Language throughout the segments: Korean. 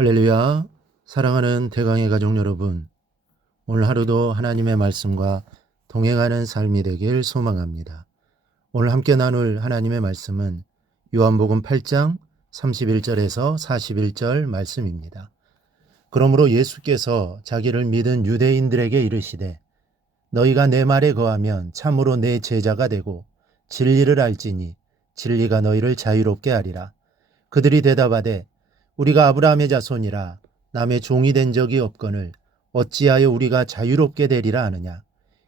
할렐루야. 사랑하는 대강의 가족 여러분, 오늘 하루도 하나님의 말씀과 동행하는 삶이 되길 소망합니다. 오늘 함께 나눌 하나님의 말씀은 요한복음 8장 31절에서 41절 말씀입니다. 그러므로 예수께서 자기를 믿은 유대인들에게 이르시되 너희가 내 말에 거하면 참으로 내 제자가 되고 진리를 알지니 진리가 너희를 자유롭게 하리라. 그들이 대답하되 우리가 아브라함의 자손이라 남의 종이 된 적이 없거늘 어찌하여 우리가 자유롭게 되리라 하느냐.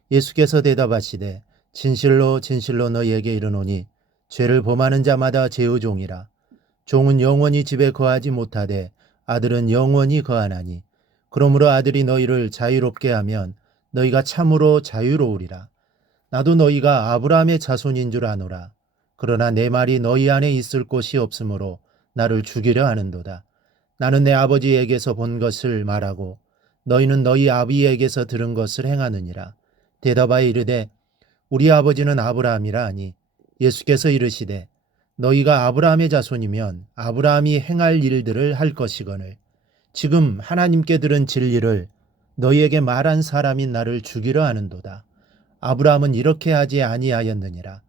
예수께서 대답하시되 진실로 진실로 너희에게 이르노니 죄를 범하는 자마다 죄의 종이라. 종은 영원히 집에 거하지 못하되 아들은 영원히 거하나니 그러므로 아들이 너희를 자유롭게 하면 너희가 참으로 자유로우리라. 나도 너희가 아브라함의 자손인 줄 아노라. 그러나 내 말이 너희 안에 있을 곳이 없으므로 나를 죽이려 하는도다. 나는 내 아버지에게서 본 것을 말하고 너희는 너희 아비에게서 들은 것을 행하느니라. 대답하여 이르되 우리 아버지는 아브라함이라 하니 예수께서 이르시되 너희가 아브라함의 자손이면 아브라함이 행할 일들을 할 것이거늘 지금 하나님께 들은 진리를 너희에게 말한 사람인 나를 죽이려 하는도다. 아브라함은 이렇게 하지 아니하였느니라.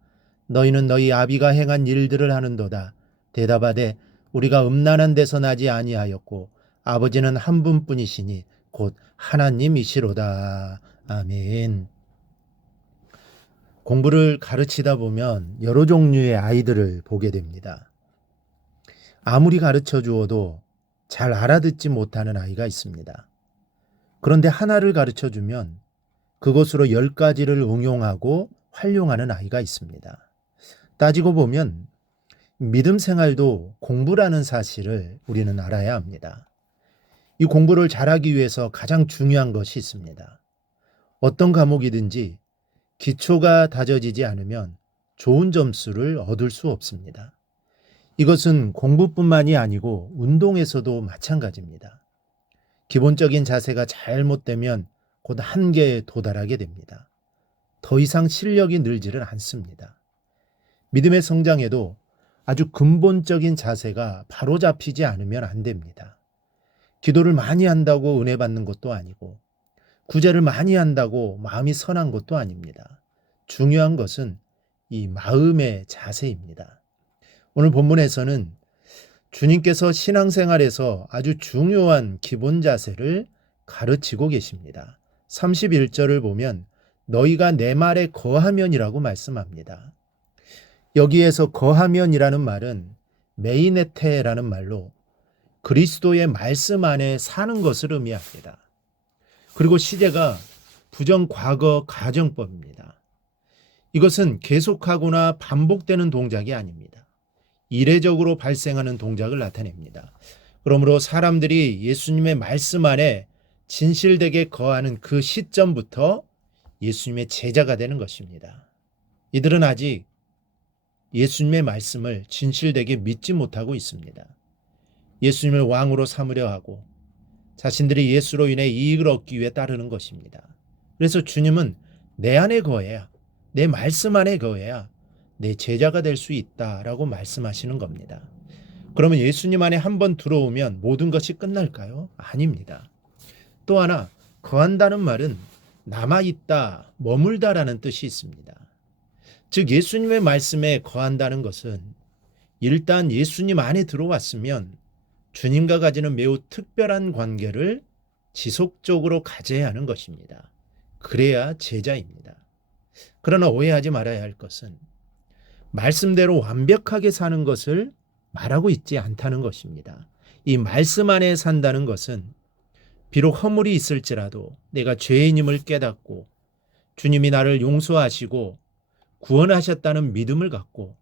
너희는 너희 아비가 행한 일들을 하는도다. 대답하되 우리가 음란한 데서 나지 아니하였고 아버지는 한 분뿐이시니 곧 하나님이시로다. 아멘. 공부를 가르치다 보면 여러 종류의 아이들을 보게 됩니다. 아무리 가르쳐 주어도 잘 알아듣지 못하는 아이가 있습니다. 그런데 하나를 가르쳐 주면 그것으로 10가지를 응용하고 활용하는 아이가 있습니다. 따지고 보면 믿음 생활도 공부라는 사실을 우리는 알아야 합니다. 이 공부를 잘하기 위해서 가장 중요한 것이 있습니다. 어떤 과목이든지 기초가 다져지지 않으면 좋은 점수를 얻을 수 없습니다. 이것은 공부뿐만이 아니고 운동에서도 마찬가지입니다. 기본적인 자세가 잘못되면 곧 한계에 도달하게 됩니다. 더 이상 실력이 늘지를 않습니다. 믿음의 성장에도 아주 근본적인 자세가 바로 잡히지 않으면 안 됩니다. 기도를 많이 한다고 은혜 받는 것도 아니고 구제를 많이 한다고 마음이 선한 것도 아닙니다. 중요한 것은 이 마음의 자세입니다. 오늘 본문에서는 주님께서 신앙생활에서 아주 중요한 기본 자세를 가르치고 계십니다. 31절을 보면 너희가 내 말에 거하면이라고 말씀합니다. 여기에서 거하면이라는 말은 메이네테라는 말로 그리스도의 말씀 안에 사는 것을 의미합니다. 그리고 시제가 부정과거 가정법입니다. 이것은 계속하거나 반복되는 동작이 아닙니다. 이례적으로 발생하는 동작을 나타냅니다. 그러므로 사람들이 예수님의 말씀 안에 진실되게 거하는 그 시점부터 예수님의 제자가 되는 것입니다. 이들은 아직 예수님의 말씀을 진실되게 믿지 못하고 있습니다. 예수님을 왕으로 삼으려 하고 자신들이 예수로 인해 이익을 얻기 위해 따르는 것입니다. 그래서 주님은 내 안에 거해야, 내 말씀 안에 거해야 내 제자가 될 수 있다라고 말씀하시는 겁니다. 그러면 예수님 안에 한번 들어오면 모든 것이 끝날까요? 아닙니다. 또 하나, 거한다는 말은 남아있다, 머물다라는 뜻이 있습니다. 즉 예수님의 말씀에 거한다는 것은 일단 예수님 안에 들어왔으면 주님과 가지는 매우 특별한 관계를 지속적으로 가져야 하는 것입니다. 그래야 제자입니다. 그러나 오해하지 말아야 할 것은 말씀대로 완벽하게 사는 것을 말하고 있지 않다는 것입니다. 이 말씀 안에 산다는 것은 비록 허물이 있을지라도 내가 죄인임을 깨닫고 주님이 나를 용서하시고 구원하셨다는 믿음을 갖고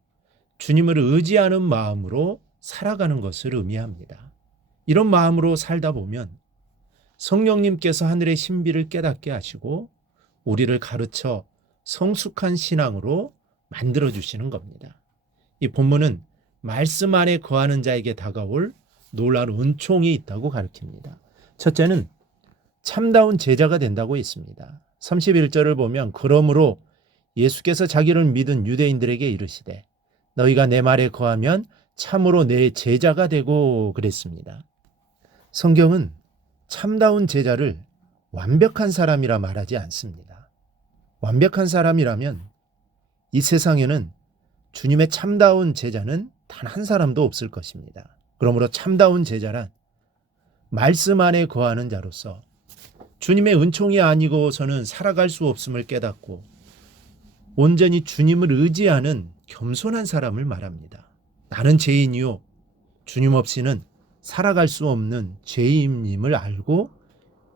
주님을 의지하는 마음으로 살아가는 것을 의미합니다. 이런 마음으로 살다 보면 성령님께서 하늘의 신비를 깨닫게 하시고 우리를 가르쳐 성숙한 신앙으로 만들어주시는 겁니다. 이 본문은 말씀 안에 거하는 자에게 다가올 놀라운 은총이 있다고 가르칩니다. 첫째는 참다운 제자가 된다고 했습니다. 31절을 보면 그러므로 예수께서 자기를 믿은 유대인들에게 이르시되 너희가 내 말에 거하면 참으로 내 제자가 되고 그랬습니다. 성경은 참다운 제자를 완벽한 사람이라 말하지 않습니다. 완벽한 사람이라면 이 세상에는 주님의 참다운 제자는 단 한 사람도 없을 것입니다. 그러므로 참다운 제자란 말씀 안에 거하는 자로서 주님의 은총이 아니고서는 살아갈 수 없음을 깨닫고 온전히 주님을 의지하는 겸손한 사람을 말합니다. 나는 죄인이요 주님 없이는 살아갈 수 없는 죄인임을 알고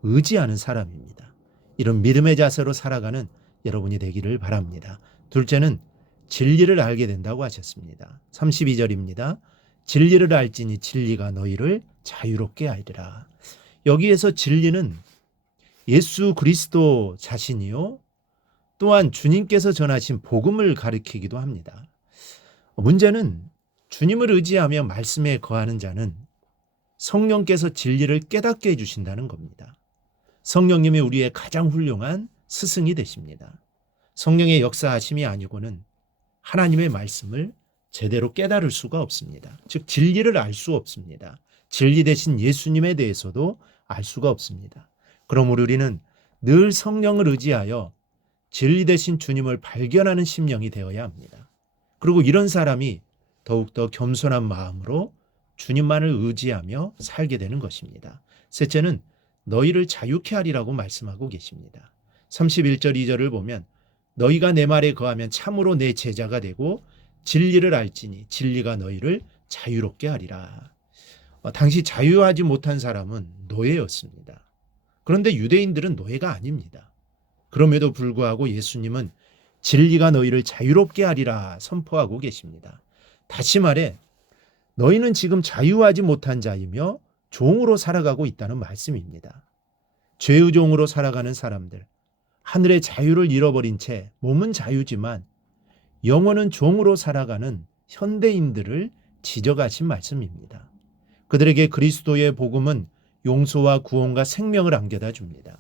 의지하는 사람입니다. 이런 믿음의 자세로 살아가는 여러분이 되기를 바랍니다. 둘째는 진리를 알게 된다고 하셨습니다. 32절입니다. 진리를 알지니 진리가 너희를 자유롭게 하리라. 여기에서 진리는 예수 그리스도 자신이요 또한 주님께서 전하신 복음을 가리키기도 합니다. 문제는 주님을 의지하며 말씀에 거하는 자는 성령께서 진리를 깨닫게 해주신다는 겁니다. 성령님이 우리의 가장 훌륭한 스승이 되십니다. 성령의 역사하심이 아니고는 하나님의 말씀을 제대로 깨달을 수가 없습니다. 즉 진리를 알 수 없습니다. 진리 대신 예수님에 대해서도 알 수가 없습니다. 그러므로 우리는 늘 성령을 의지하여 진리 대신 주님을 발견하는 심령이 되어야 합니다. 그리고 이런 사람이 더욱더 겸손한 마음으로 주님만을 의지하며 살게 되는 것입니다. 셋째는 너희를 자유케 하리라고 말씀하고 계십니다. 31절 2절을 보면 너희가 내 말에 거하면 참으로 내 제자가 되고 진리를 알지니 진리가 너희를 자유롭게 하리라. 당시 자유하지 못한 사람은 노예였습니다. 그런데 유대인들은 노예가 아닙니다. 그럼에도 불구하고 예수님은 진리가 너희를 자유롭게 하리라 선포하고 계십니다. 다시 말해 너희는 지금 자유하지 못한 자이며 종으로 살아가고 있다는 말씀입니다. 죄의 종으로 살아가는 사람들, 하늘의 자유를 잃어버린 채 몸은 자유지만 영혼은 종으로 살아가는 현대인들을 지적하신 말씀입니다. 그들에게 그리스도의 복음은 용서와 구원과 생명을 안겨다 줍니다.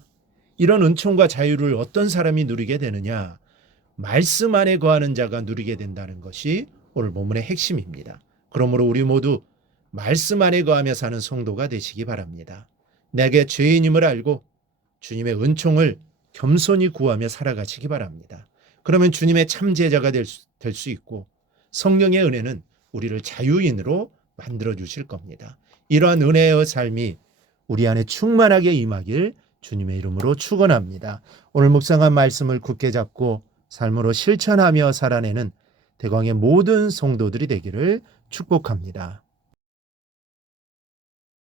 이런 은총과 자유를 어떤 사람이 누리게 되느냐? 말씀 안에 거하는 자가 누리게 된다는 것이 오늘 본문의 핵심입니다. 그러므로 우리 모두 말씀 안에 거하며 사는 성도가 되시기 바랍니다. 내게 죄인임을 알고 주님의 은총을 겸손히 구하며 살아가시기 바랍니다. 그러면 주님의 참 제자가 될 수 있고 성령의 은혜는 우리를 자유인으로 만들어 주실 겁니다. 이러한 은혜의 삶이 우리 안에 충만하게 임하길 주님의 이름으로 축원합니다. 오늘 묵상한 말씀을 굳게 잡고 삶으로 실천하며 살아내는 대광의 모든 성도들이 되기를 축복합니다.